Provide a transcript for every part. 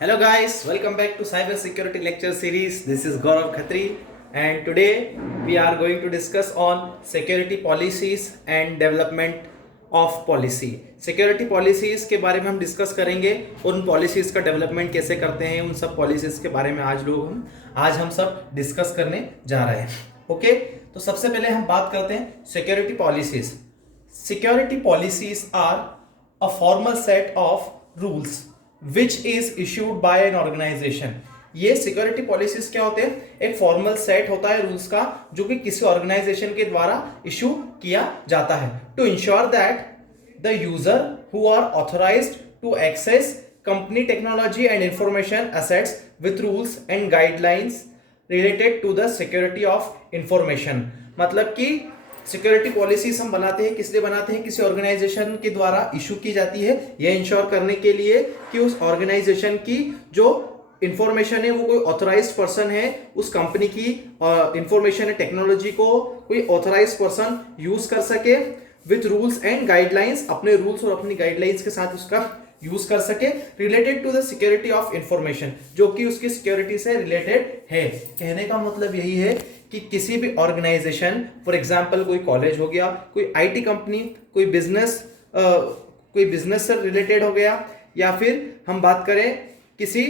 Hello guys, welcome back to Cyber Security Lecture Series. This is Gaurav Khatri and today we are going to discuss on security policies and development of policy. Security policies के बारे में हम discuss करेंगे, उन policies का development कैसे करते हैं, उन सब पॉलिसीज के बारे में आज हम सब डिस्कस करने जा रहे हैं. ओके, तो सबसे पहले हम बात करते हैं security policies. Security policies are a formal set of rules which is issued by an organization. ये सिक्योरिटी पॉलिसीज क्या होते हैं? एक फॉर्मल सेट होता है रूल्स का जो कि किसी ऑर्गेनाइजेशन के द्वारा इशू किया जाता है to ensure that the user who are authorized to access company technology and information assets with rules and guidelines related to the security of information. मतलब कि सिक्योरिटी पॉलिसीज हम बनाते हैं, किस लिए बनाते हैं? किसी ऑर्गेनाइजेशन के द्वारा इशू की जाती है यह इंश्योर करने के लिए कि उस ऑर्गेनाइजेशन की जो इंफॉर्मेशन है वो कोई ऑथराइज्ड पर्सन है, उस कंपनी की इंफॉर्मेशन है, टेक्नोलॉजी को कोई ऑथराइज्ड पर्सन यूज कर सके विथ रूल्स एंड गाइडलाइंस, अपने रूल्स और अपनी गाइडलाइंस के साथ उसका यूज कर सके related to the security of information, जो कि उसकी सिक्योरिटी से रिलेटेड है. कहने का मतलब यही है कि किसी भी ऑर्गेनाइजेशन, फॉर एग्जांपल कोई कॉलेज हो गया, कोई आईटी कंपनी, कोई बिजनेस से रिलेटेड हो गया, या फिर हम बात करें किसी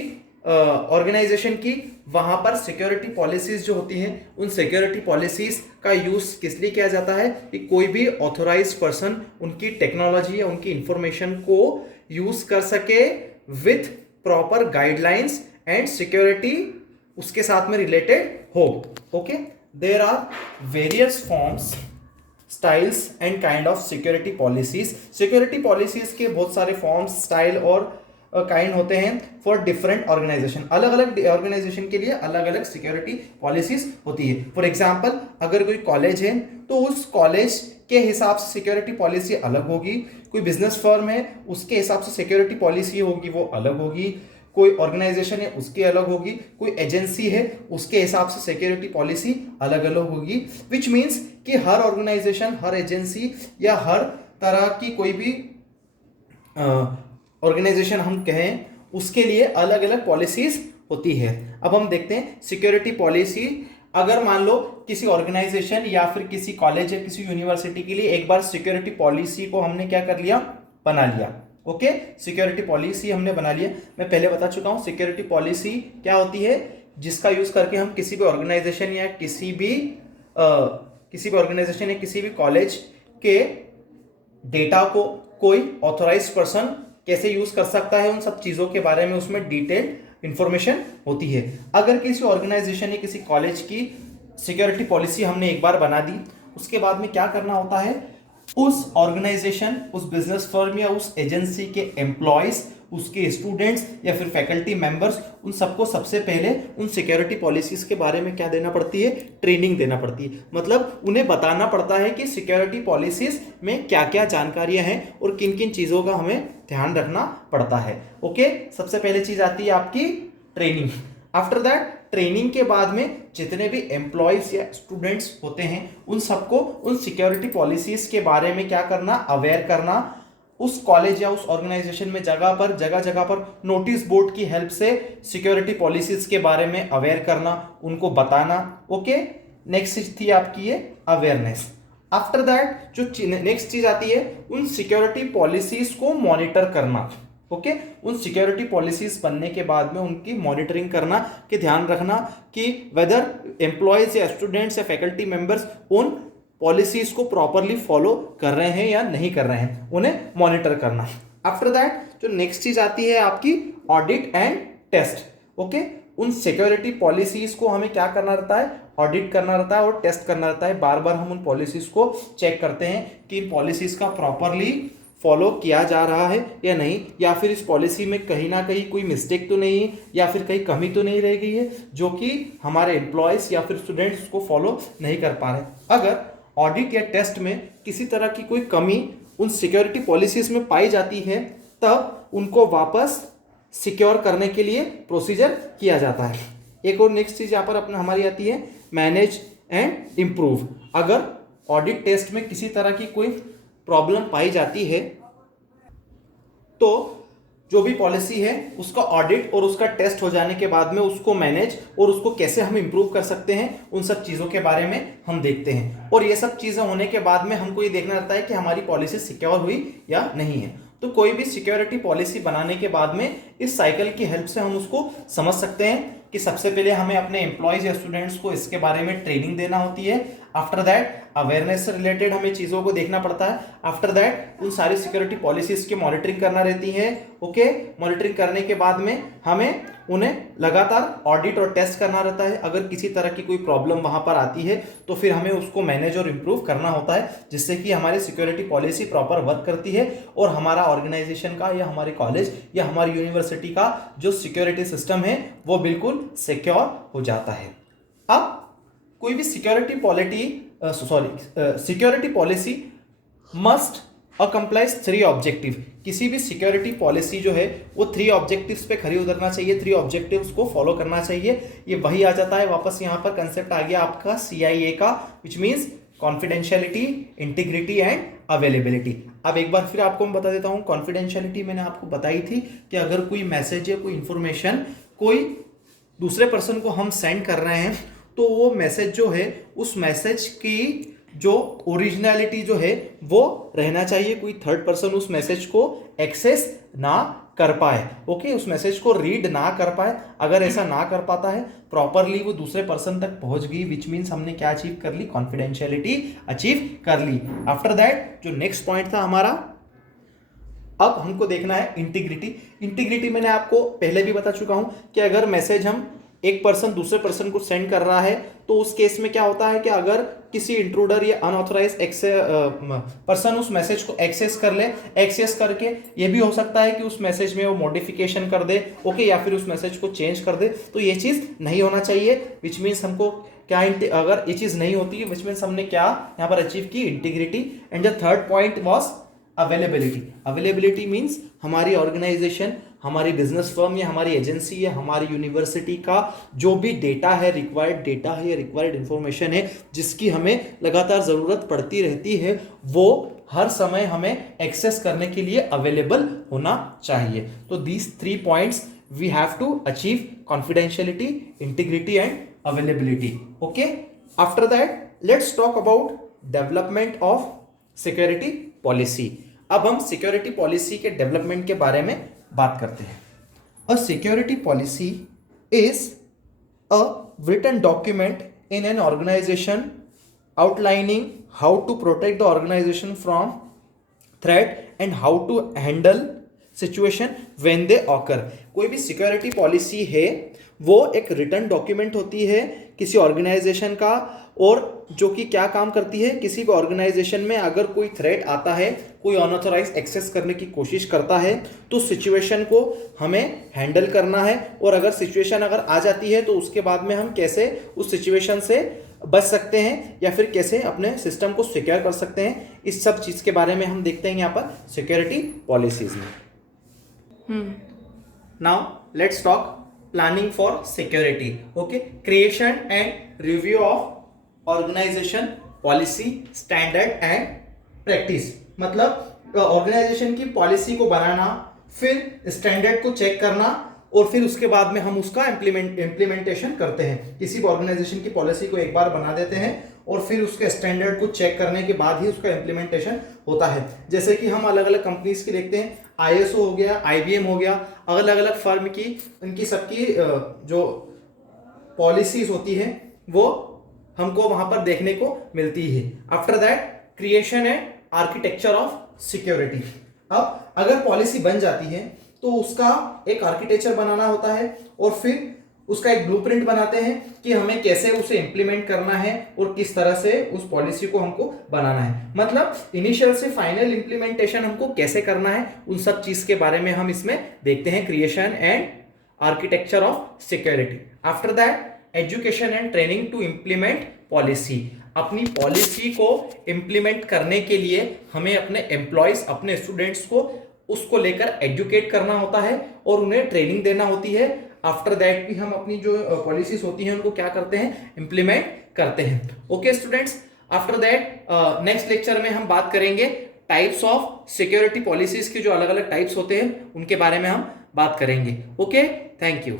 ऑर्गेनाइजेशन की, वहां पर सिक्योरिटी पॉलिसीज जो होती हैं उन सिक्योरिटी पॉलिसीज का यूज किस लिए किया जाता है कि कोई भी ऑथोराइज्ड पर्सन उनकी टेक्नोलॉजी या उनकी इंफॉर्मेशन को यूज कर सके with proper guidelines and security उसके साथ में रिलेटेड हो. Okay, there are various forms, styles and kind of security policies. Security policies के बहुत सारे फॉर्म्स, स्टाइल और काइंड होते हैं फॉर डिफरेंट ऑर्गेनाइजेशन. अलग अलग ऑर्गेनाइजेशन के लिए अलग अलग सिक्योरिटी पॉलिसीज होती है. फॉर एग्जांपल, अगर कोई कॉलेज है तो उस कॉलेज के हिसाब से सिक्योरिटी पॉलिसी अलग होगी. कोई बिजनेस फर्म है उसके हिसाब से सिक्योरिटी पॉलिसी होगी वो अलग होगी. कोई ऑर्गेनाइजेशन है उसकी अलग होगी. कोई एजेंसी है उसके हिसाब से सिक्योरिटी पॉलिसी अलग अलग होगी. विच मीन्स कि हर ऑर्गेनाइजेशन, हर एजेंसी या हर तरह की कोई भी ऑर्गेनाइजेशन हम कहें उसके लिए अलग अलग पॉलिसीज होती है. अब हम देखते हैं सिक्योरिटी पॉलिसी. अगर मान लो किसी ऑर्गेनाइजेशन या फिर किसी कॉलेज या किसी यूनिवर्सिटी के लिए एक बार सिक्योरिटी पॉलिसी को हमने क्या कर लिया, बना लिया. ओके, सिक्योरिटी पॉलिसी हमने बना लिया. मैं पहले बता चुका हूं सिक्योरिटी पॉलिसी क्या होती है, जिसका यूज करके हम किसी भी ऑर्गेनाइजेशन या किसी भी ऑर्गेनाइजेशन या किसी भी कॉलेज के डेटा को कोई ऑथोराइज्ड पर्सन कैसे यूज कर सकता है, उन सब चीजों के बारे में उसमें डिटेल इंफॉर्मेशन होती है. अगर किसी ऑर्गेनाइजेशन या किसी कॉलेज की सिक्योरिटी पॉलिसी हमने एक बार बना दी, उसके बाद में क्या करना होता है, उस ऑर्गेनाइजेशन, उस बिजनेस फर्म या उस एजेंसी के एम्प्लॉयज, उसके स्टूडेंट्स या फिर फैकल्टी मेंबर्स, उन सबको सबसे पहले उन सिक्योरिटी पॉलिसीज के बारे में क्या देना पड़ती है, ट्रेनिंग देना पड़ती है. मतलब उन्हें बताना पड़ता है कि सिक्योरिटी पॉलिसीज में क्या क्या जानकारियां हैं और किन किन चीजों का हमें ध्यान रखना पड़ता है. ओके, सबसे पहले चीज आती है आपकी ट्रेनिंग. आफ्टर दैट, ट्रेनिंग के बाद में जितने भी एम्प्लॉयज या स्टूडेंट्स होते हैं उन सबको उन सिक्योरिटी पॉलिसीज के बारे में क्या करना, अवेयर करना. उस कॉलेज या उस ऑर्गेनाइजेशन में जगह जगह पर नोटिस बोर्ड की हेल्प से सिक्योरिटी पॉलिसीज के बारे में अवेयर करना, उनको बताना. ओके, नेक्स्ट चीज थी आपकी ये अवेयरनेस. आफ्टर दैट जो नेक्स्ट चीज आती है, उन सिक्योरिटी पॉलिसीज को मॉनिटर करना. ओके, उन सिक्योरिटी पॉलिसीज बनने के बाद में उनकी मॉनिटरिंग करना, कि ध्यान रखना कि वेदर एम्प्लॉयज या स्टूडेंट्स या फैकल्टी मेंबर्स उन पॉलिसीज को प्रॉपरली फॉलो कर रहे हैं या नहीं कर रहे हैं, उन्हें मॉनिटर करना. आफ्टर दैट जो नेक्स्ट चीज आती है आपकी ऑडिट एंड टेस्ट. ओके, उन सिक्योरिटी पॉलिसीज को हमें क्या करना रहता है, ऑडिट करना रहता है और टेस्ट करना रहता है. बार बार हम उन पॉलिसीज को चेक करते हैं कि इन पॉलिसीज का प्रॉपरली फॉलो किया जा रहा है या नहीं, या फिर इस पॉलिसी में कहीं ना कहीं कोई मिस्टेक तो नहीं है या फिर कहीं कमी तो नहीं रह गई है जो कि हमारे एम्प्लॉयज या फिर स्टूडेंट्स को फॉलो नहीं कर पा रहे. अगर ऑडिट या टेस्ट में किसी तरह की कोई कमी उन सिक्योरिटी पॉलिसीज में पाई जाती है, तब उनको वापस सिक्योर करने के लिए प्रोसीजर किया जाता है. एक और नेक्स्ट चीज यहाँ पर अपना हमारी आती है मैनेज एंड इम्प्रूव. अगर ऑडिट टेस्ट में किसी तरह की कोई प्रॉब्लम पाई जाती है तो जो भी पॉलिसी है उसका ऑडिट और उसका टेस्ट हो जाने के बाद में उसको मैनेज और उसको कैसे हम इंप्रूव कर सकते हैं, उन सब चीज़ों के बारे में हम देखते हैं। और ये सब चीज़ें होने के बाद में हमको ये देखना रहता है कि हमारी पॉलिसी सिक्योर हुई या नहीं है। तो कोई भी सिक्योरिटी पॉलिसी बनाने के बाद में इस साइकिल की हेल्प से हम उसको समझ सकते हैं कि सबसे पहले हमें अपने एम्प्लॉयज या स्टूडेंट्स को इसके बारे में ट्रेनिंग देना होती है। आफ्टर दैट अवेयरनेस से रिलेटेड हमें चीज़ों को देखना पड़ता है। आफ्टर दैट उन सारी सिक्योरिटी पॉलिसीज की मॉनिटरिंग करना रहती है। ओके, मॉनिटरिंग करने के बाद में हमें उन्हें लगातार ऑडिट और टेस्ट करना रहता है। अगर किसी तरह की कोई प्रॉब्लम वहां पर आती है तो फिर हमें उसको मैनेज और इम्प्रूव करना होता है, जिससे कि हमारी सिक्योरिटी पॉलिसी प्रॉपर वर्क करती है और हमारा ऑर्गेनाइजेशन का या हमारे कॉलेज या हमारी यूनिवर्सिटी का जो सिक्योरिटी सिस्टम है वो बिल्कुल सिक्योर हो जाता है। अब कोई भी सिक्योरिटी पॉलिसी मस्ट अकम्प्लाइज 3 ऑब्जेक्टिव। किसी भी सिक्योरिटी पॉलिसी जो है वो 3 ऑब्जेक्टिव्स पे खरी उतरना चाहिए, 3 ऑब्जेक्टिव्स को फॉलो करना चाहिए। ये वही आ जाता है वापस, यहाँ पर कंसेप्ट आ गया आपका CIA का, which means confidentiality, integrity and availability. अब एक बार फिर आपको मैं बता देता हूँ, कॉन्फिडेंशियलिटी मैंने आपको बताई थी कि अगर कोई मैसेज या कोई इंफॉर्मेशन कोई दूसरे पर्सन को हम सेंड कर रहे हैं तो वो मैसेज जो है उस मैसेज की जो ओरिजिनलिटी जो है वो रहना चाहिए, कोई थर्ड पर्सन उस मैसेज को एक्सेस ना कर पाए। ओके, उस मैसेज को रीड ना कर पाए। अगर ऐसा ना कर पाता है प्रॉपरली, वो दूसरे पर्सन तक पहुंच गई, विच मीन्स हमने क्या अचीव कर ली, कॉन्फिडेंशियलिटी अचीव कर ली। आफ्टर दैट जो नेक्स्ट पॉइंट था हमारा, अब हमको देखना है इंटीग्रिटी। इंटीग्रिटी मैंने आपको पहले भी बता चुका हूं कि अगर मैसेज हम एक पर्सन दूसरे पर्सन को सेंड कर रहा है तो उस केस में क्या होता है कि अगर किसी इंट्रूडर या अनऑथराइज पर्सन उस मैसेज को एक्सेस कर ले, एक्सेस करके ये भी हो सकता है कि उस मैसेज में वो मॉडिफिकेशन कर दे, ओके, या फिर उस मैसेज को चेंज कर दे, तो ये चीज़ नहीं होना चाहिए। विच मीन्स हमको क्या, अगर ये चीज़ नहीं होती है विच मीन्स हमने क्या यहाँ पर अचीव की, integrity. And the third point was availability. Availability means हमारी ऑर्गेनाइजेशन, हमारी बिजनेस फर्म या हमारी एजेंसी या हमारी यूनिवर्सिटी का जो भी डेटा है, रिक्वायर्ड डेटा है या रिक्वायर्ड इंफॉर्मेशन है जिसकी हमें लगातार ज़रूरत पड़ती रहती है, वो हर समय हमें एक्सेस करने के लिए अवेलेबल होना चाहिए। तो these 3 points we have to achieve, confidentiality, integrity and availability. Okay, after that let's talk about development of security policy. अब हम सिक्योरिटी पॉलिसी के डेवलपमेंट के बारे में बात करते हैं। A security policy is a written document in an organization outlining how to protect the organization from threat and how to handle situation when they occur। कोई भी सिक्योरिटी पॉलिसी है वो एक रिटर्न डॉक्यूमेंट होती है किसी ऑर्गेनाइजेशन का, और जो कि क्या काम करती है, किसी भी ऑर्गेनाइजेशन में अगर कोई थ्रेट आता है, कोई अनऑथराइज एक्सेस करने की कोशिश करता है तो सिचुएशन को हमें हैंडल करना है, और अगर सिचुएशन अगर आ जाती है तो उसके बाद में हम कैसे उस सिचुएशन से बच सकते हैं या फिर कैसे अपने सिस्टम को सिक्योर कर सकते हैं, इस सब चीज़ के बारे में हम देखते हैं यहाँ पर सिक्योरिटी पॉलिसीज में। Now let's talk planning for security. Okay, creation and review of organization policy standard and practice. मतलब ऑर्गेनाइजेशन की पॉलिसी को बनाना, फिर स्टैंडर्ड को चेक करना, और फिर उसके बाद में हम उसका इम्प्लीमेंटेशन करते हैं। किसी भी ऑर्गेनाइजेशन की पॉलिसी को एक बार बना देते हैं और फिर उसके स्टैंडर्ड को चेक करने के बाद ही उसका इम्प्लीमेंटेशन होता है। जैसे कि हम अलग अलग कंपनीज की देखते हैं, ISO हो गया, IBM हो गया, अलग अलग फर्म की उनकी सबकी जो पॉलिसीज होती है वो हमको वहां पर देखने को मिलती है। After that creation and architecture of security. अब अगर पॉलिसी बन जाती है तो उसका एक आर्किटेक्चर बनाना होता है और फिर उसका एक ब्लूप्रिंट बनाते हैं कि हमें कैसे उसे इंप्लीमेंट करना है और किस तरह से उस पॉलिसी को हमको बनाना है। मतलब इनिशियल से फाइनल इंप्लीमेंटेशन हमको कैसे करना है, उन सब चीज के बारे में हम इसमें देखते हैं, creation and architecture of security. After that education and training to implement policy. अपनी पॉलिसी को इंप्लीमेंट करने के लिए हमें अपने एम्प्लॉयज, अपने स्टूडेंट्स को उसको लेकर एजुकेट करना होता है और उन्हें ट्रेनिंग देना होती है। आफ्टर दैट भी हम अपनी जो पॉलिसीज होती हैं उनको क्या करते हैं, इंप्लीमेंट करते हैं। Okay students, after that next lecture में हम बात करेंगे टाइप्स ऑफ सिक्योरिटी पॉलिसीज के जो अलग अलग टाइप्स होते हैं उनके बारे में हम बात करेंगे। Okay, thank you.